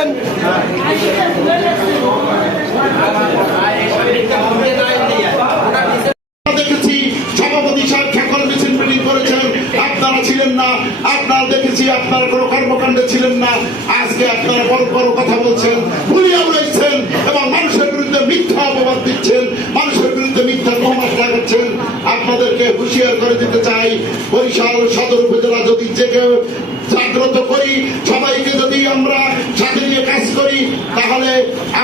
বলেন। দেখেছি সভাপতি সাহেব সকল মিছিল মিটিং করেছেন, আপনারা ছিলেন না। আপনারা দেখেছি আপনারা কোনো কর্মকাণ্ডে ছিলেন না। আজকে আপনারা বড় বড় কথা বলছেন, ভুলিয়া উড়াইছেন এবং মানুষের বিরুদ্ধে মিথ্যা অপবাদ দিচ্ছেন, মানুষের বিরুদ্ধে মিথ্যা তহমত লাগাচ্ছেন। আপনাদেরকে হুঁশিয়ার করে দিতে চাই, বরিশাল সদর উপজেলা যদি জেগে জাগ্রত করি, সবাইকে যদি আমরা সাথে নিয়ে কাজ করি, তাহলে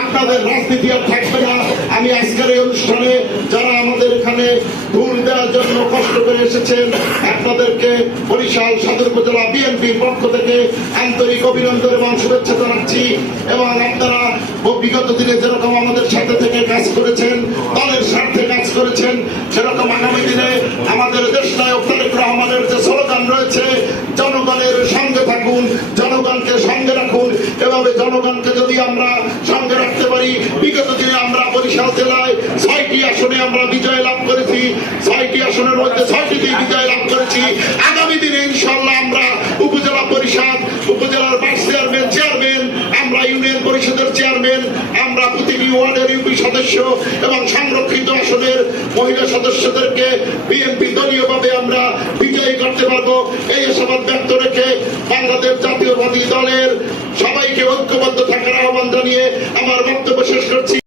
আপনাদের রাজনীতি আর থাকবে না। আমি আজকের এই অনুষ্ঠানে যারা আমাদের এখানে ভুল দেওয়ার জন্য কষ্ট করে এসেছেন, আপনাদেরকে বরিশাল সদর উপজেলা বিএনপির পক্ষ থেকে আন্তরিক অভিনন্দন এবং শুভেচ্ছা জানাচ্ছি। এবং আপনারা বিগত দিনে যেরকম আমাদের সাথে থেকে কাজ করেছেন, দলের স্বার্থে কাজ করেছেন, সেরকম আগামী দিনে আমাদের দেশ নায়ক তারেক রহমানের যে স্লোগান রয়েছে, জনগণের সঙ্গে থাকুন, জনগণকে সঙ্গে রাখুন, এভাবে জনগণকে যদি আমরা সঙ্গে রাখতে পারি, বিগত দিনে আমরা বরিশাল জেলায় 6টি আসনে আমরা বিজয় লাভ করেছি, 6টি আসনের মধ্যে 6টিতেই বিজয় লাভ করেছি। আগামী দিনে ইনশাল্লাহ আমরা উপজেলা পরিষদ, উপজেলার ভাইস চেয়ারম্যান, চেয়ারম্যান, আমরা ইউনিয়ন পরিষদের চেয়ারম্যান, আমরা প্রতিটি ওয়ার্ডের ইউপি সদস্য এবং সংরক্ষিত আসনের মহিলা সদস্যদেরকে বিএনপি দলীয়ভাবে আমরা বিজয়ী করতে পারবো। এই আশাবাদ ব্যক্ত রেখে বাংলাদেশ জাতীয়তাবাদী দলের সবাইকে ঐক্যবদ্ধ থাকার আহ্বান জানিয়ে আমার বক্তব্য শেষ করছি।